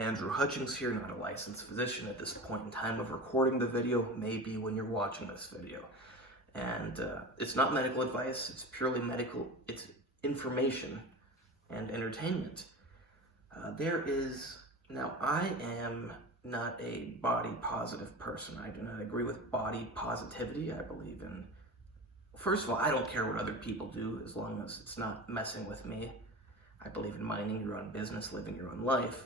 Andrew Hutchings here, not a licensed physician at this point in time of recording the video, maybe when you're watching this video. And it's not medical advice, it's purely medical, it's information and entertainment. Now I am not a body positive person. I do not agree with body positivity. I believe in, first of all, I don't care what other people do as long as it's not messing with me. I believe in minding your own business, living your own life.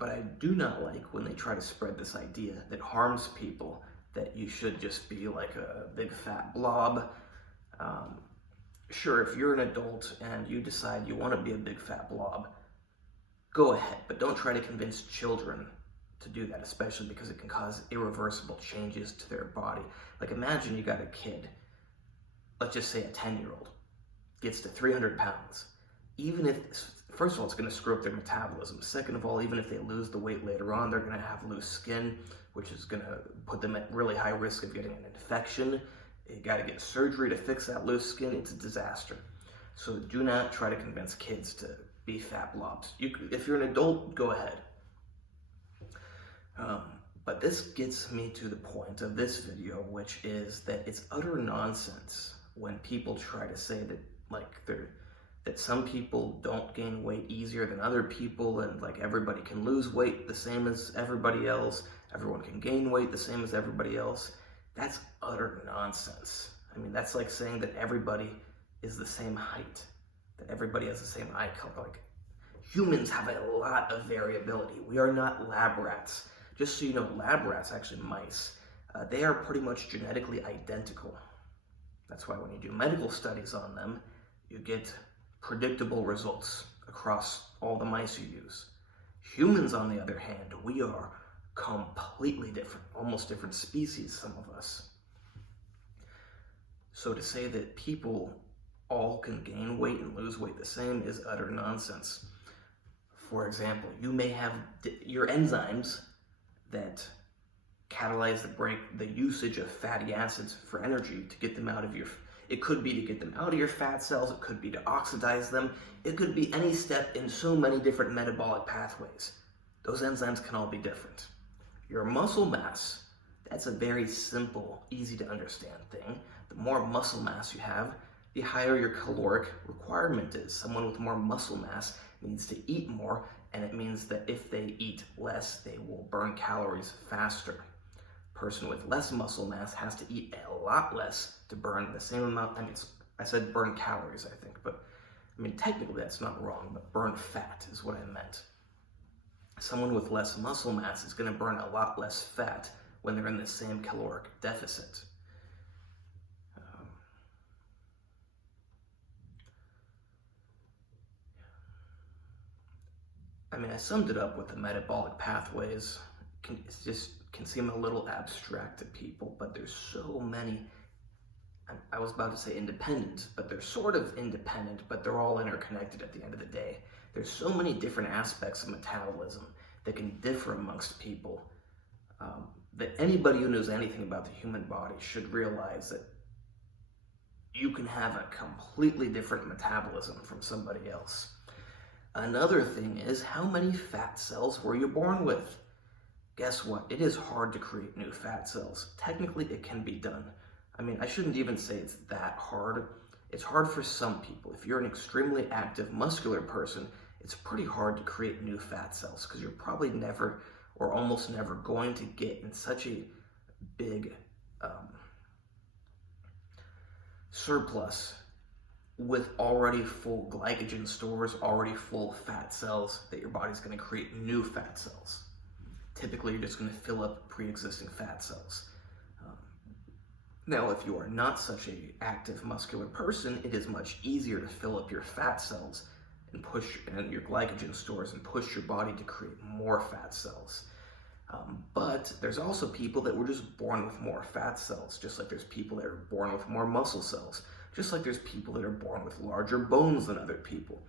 But I do not like when they try to spread this idea that harms people, that you should just be like a big fat blob. Sure, if you're an adult and you decide you want to be a big fat blob, go ahead, but don't try to convince children to do that, especially because it can cause irreversible changes to their body. Like imagine you got a kid, let's just say a 10-year-old, gets to 300 pounds. Even if, first of all, it's going to screw up their metabolism. Second of all, even if they lose the weight later on, they're going to have loose skin, which is going to put them at really high risk of getting an infection. You got to get surgery to fix that loose skin. It's a disaster. So do not try to convince kids to be fat blobs. If you're an adult, go ahead. But this gets me to the point of this video, which is that it's utter nonsense when people try to say that some people don't gain weight easier than other people, and like everybody can lose weight the same as everybody else, everyone can gain weight the same as everybody else. That's utter nonsense. I mean, that's like saying that everybody is the same height, that everybody has the same eye color. Like, humans have a lot of variability. We are not lab rats. Just so you know, lab rats, actually mice, they are pretty much genetically identical. That's why when you do medical studies on them, you get predictable results across all the mice you use. Humans, on the other hand, we are completely different, almost different species, some of us. So to say that people all can gain weight and lose weight the same is utter nonsense. For example, you may have your enzymes that catalyze the usage of fatty acids for energy to get them out of your, it could be to get them out of your fat cells, it could be to oxidize them, it could be any step in so many different metabolic pathways. Those enzymes can all be different. Your muscle mass, that's a very simple, easy to understand thing. The more muscle mass you have, the higher your caloric requirement is. Someone with more muscle mass needs to eat more, and it means that if they eat less, they will burn calories faster. Person with less muscle mass has to eat a lot less to burn the same amount. I mean, I said burn calories, I think, but I mean, technically that's not wrong, but burn fat is what I meant. Someone with less muscle mass is going to burn a lot less fat when they're in the same caloric deficit. I mean, I summed it up with the metabolic pathways. It can seem a little abstract to people, but there's so many. I was about to say independent, but they're sort of independent, but they're all interconnected at the end of the day. There's so many different aspects of metabolism that can differ amongst people, that anybody who knows anything about the human body should realize that you can have a completely different metabolism from somebody else. Another thing is, how many fat cells were you born with? Guess what? It is hard to create new fat cells. Technically, it can be done. I mean, I shouldn't even say it's that hard. It's hard for some people. If you're an extremely active muscular person, it's pretty hard to create new fat cells because you're probably never or almost never going to get in such a big surplus with already full glycogen stores, already full fat cells, that your body's going to create new fat cells. Typically, you're just going to fill up pre-existing fat cells. Now, if you are not such an active muscular person, it is much easier to fill up your fat cells and your glycogen stores and push your body to create more fat cells. But there's also people that were just born with more fat cells, just like there's people that are born with more muscle cells, just like there's people that are born with larger bones than other people.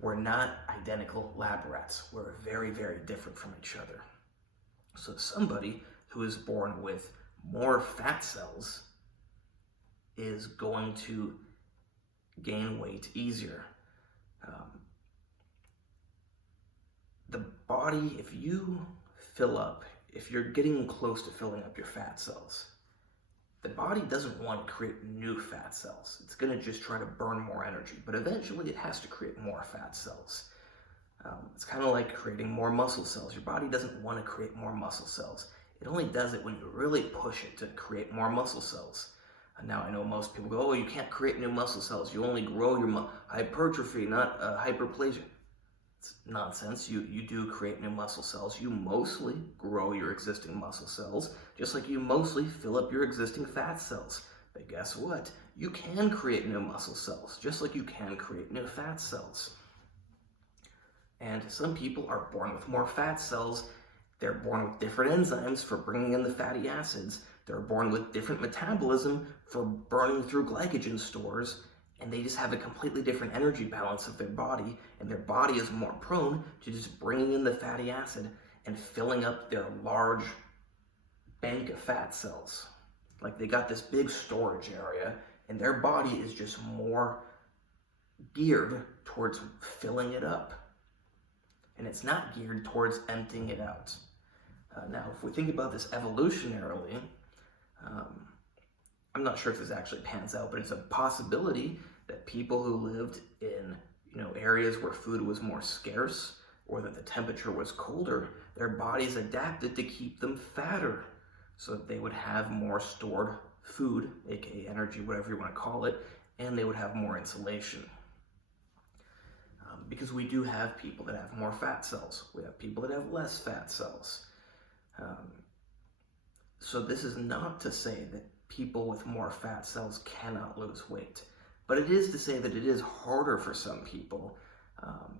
We're not identical lab rats. We're very, very different from each other. So somebody who is born with more fat cells is going to gain weight easier. The body, if you're getting close to filling up your fat cells, the body doesn't want to create new fat cells. It's going to just try to burn more energy, but eventually it has to create more fat cells. It's kind of like creating more muscle cells. Your body doesn't want to create more muscle cells. It only does it when you really push it to create more muscle cells. And now I know most people go, oh, you can't create new muscle cells. You only grow your hypertrophy, not hyperplasia. It's nonsense. You do create new muscle cells. You mostly grow your existing muscle cells, just like you mostly fill up your existing fat cells. But guess what? You can create new muscle cells, just like you can create new fat cells. And some people are born with more fat cells. They're born with different enzymes for bringing in the fatty acids. They're born with different metabolism for burning through glycogen stores. And they just have a completely different energy balance of their body. And their body is more prone to just bringing in the fatty acid and filling up their large bank of fat cells. Like they got this big storage area, and their body is just more geared towards filling it up. And it's not geared towards emptying it out. Now, if we think about this evolutionarily, I'm not sure if this actually pans out, but it's a possibility that people who lived in areas where food was more scarce or that the temperature was colder, their bodies adapted to keep them fatter so that they would have more stored food, aka energy, whatever you want to call it, and they would have more insulation. Because we do have people that have more fat cells. We have people that have less fat cells. So this is not to say that people with more fat cells cannot lose weight, but it is to say that it is harder for some people.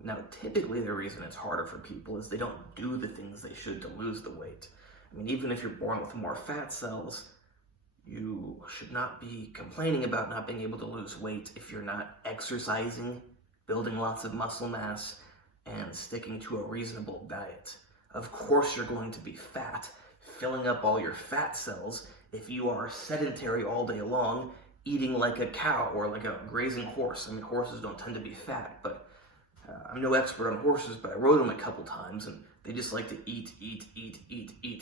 Now, typically the reason it's harder for people is they don't do the things they should to lose the weight. I mean, even if you're born with more fat cells, you should not be complaining about not being able to lose weight if you're not exercising, building lots of muscle mass, and sticking to a reasonable diet. Of course you're going to be fat, filling up all your fat cells if you are sedentary all day long, eating like a cow or like a grazing horse. I mean, horses don't tend to be fat, but I'm no expert on horses, but I rode them a couple times, and they just like to eat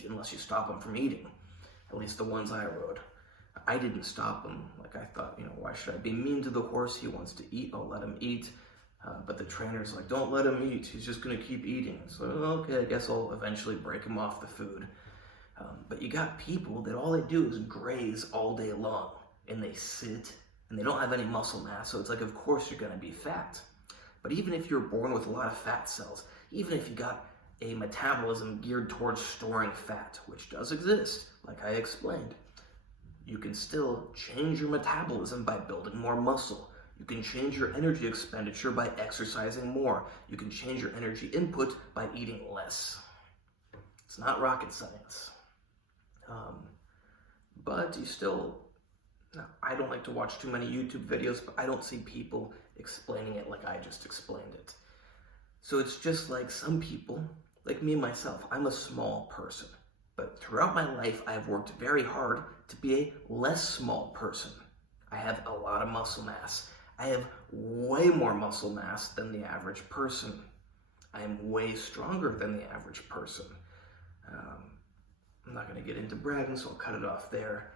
unless you stop them from eating. At least the ones I rode. I didn't stop them. Like, I thought, why should I be mean to the horse? He wants to eat, I'll let him eat. But the trainer's like, don't let him eat. He's just going to keep eating. So, okay, I guess I'll eventually break him off the food. But you got people that all they do is graze all day long. And they sit, and they don't have any muscle mass. So it's like, of course you're going to be fat. But even if you're born with a lot of fat cells, even if you got a metabolism geared towards storing fat, which does exist, like I explained, you can still change your metabolism by building more muscle. You can change your energy expenditure by exercising more. You can change your energy input by eating less. It's not rocket science. But you still, I don't like to watch too many YouTube videos, but I don't see people explaining it like I just explained it. So it's just like some people, like me myself, I'm a small person. But throughout my life, I've worked very hard to be a less small person. I have a lot of muscle mass. I have way more muscle mass than the average person. I am way stronger than the average person. I'm not going to get into bragging, so I'll cut it off there.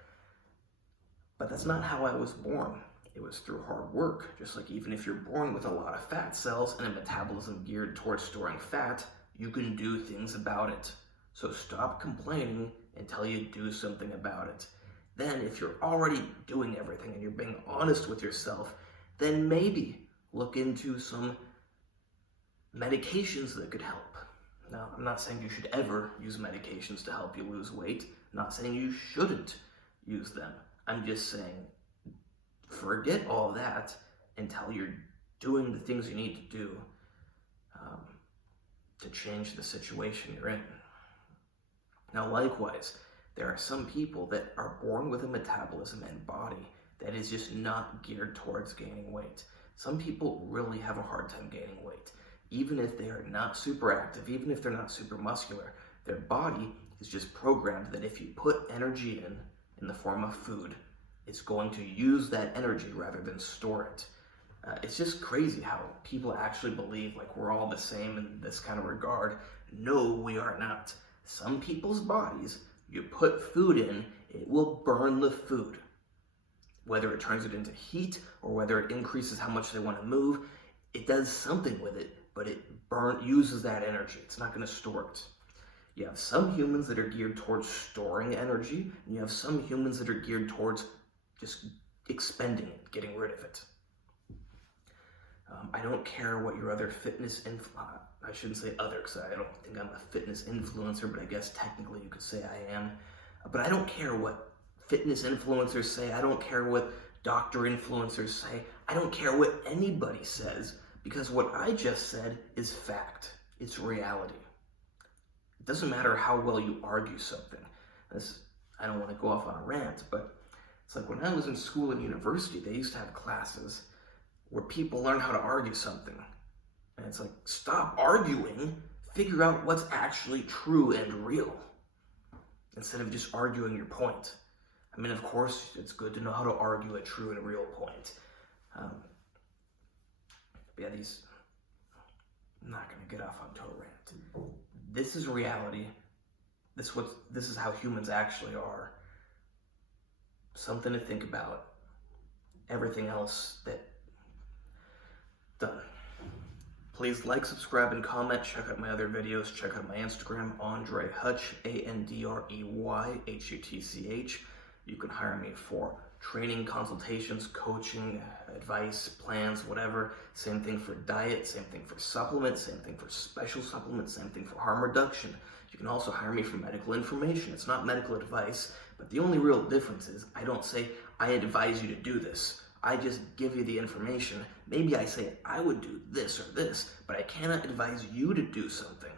But that's not how I was born. It was through hard work. Just like even if you're born with a lot of fat cells and a metabolism geared towards storing fat, you can do things about it. So stop complaining until you do something about it. Then if you're already doing everything and you're being honest with yourself, then maybe look into some medications that could help. Now, I'm not saying you should ever use medications to help you lose weight. I'm not saying you shouldn't use them. I'm just saying forget all that until you're doing the things you need to do to change the situation you're in. Now, likewise, there are some people that are born with a metabolism and body that is just not geared towards gaining weight. Some people really have a hard time gaining weight. Even if they are not super active, even if they're not super muscular, their body is just programmed that if you put energy in the form of food, it's going to use that energy rather than store it. It's just crazy how people actually believe like we're all the same in this kind of regard. No, we are not. Some people's bodies, you put food in, it will burn the food. Whether it turns it into heat or whether it increases how much they want to move, it does something with it, but it uses that energy. It's not going to store it. You have some humans that are geared towards storing energy, and you have some humans that are geared towards just expending it, getting rid of it. I don't care what your other fitness I shouldn't say other, because I don't think I'm a fitness influencer, but I guess technically you could say I am. But I don't care what fitness influencers say. I don't care what doctor influencers say. I don't care what anybody says, because what I just said is fact. It's reality. It doesn't matter how well you argue something. I don't want to go off on a rant, but it's like when I was in school and university, they used to have classes where people learn how to argue something. And it's like, stop arguing, figure out what's actually true and real, instead of just arguing your point. I mean, of course, it's good to know how to argue a true and real point. But yeah, I'm not going to get off onto a rant. This is reality. This is how humans actually are. Something to think about. Everything else done. Please like, subscribe, and comment. Check out my other videos. Check out my Instagram, AndreyHutch, AndreyHutch. You can hire me for training, consultations, coaching, advice, plans, whatever. Same thing for diet, same thing for supplements, same thing for special supplements, same thing for harm reduction. You can also hire me for medical information. It's not medical advice, but the only real difference is I don't say, I advise you to do this. I just give you the information. Maybe I say, I would do this or this, but I cannot advise you to do something.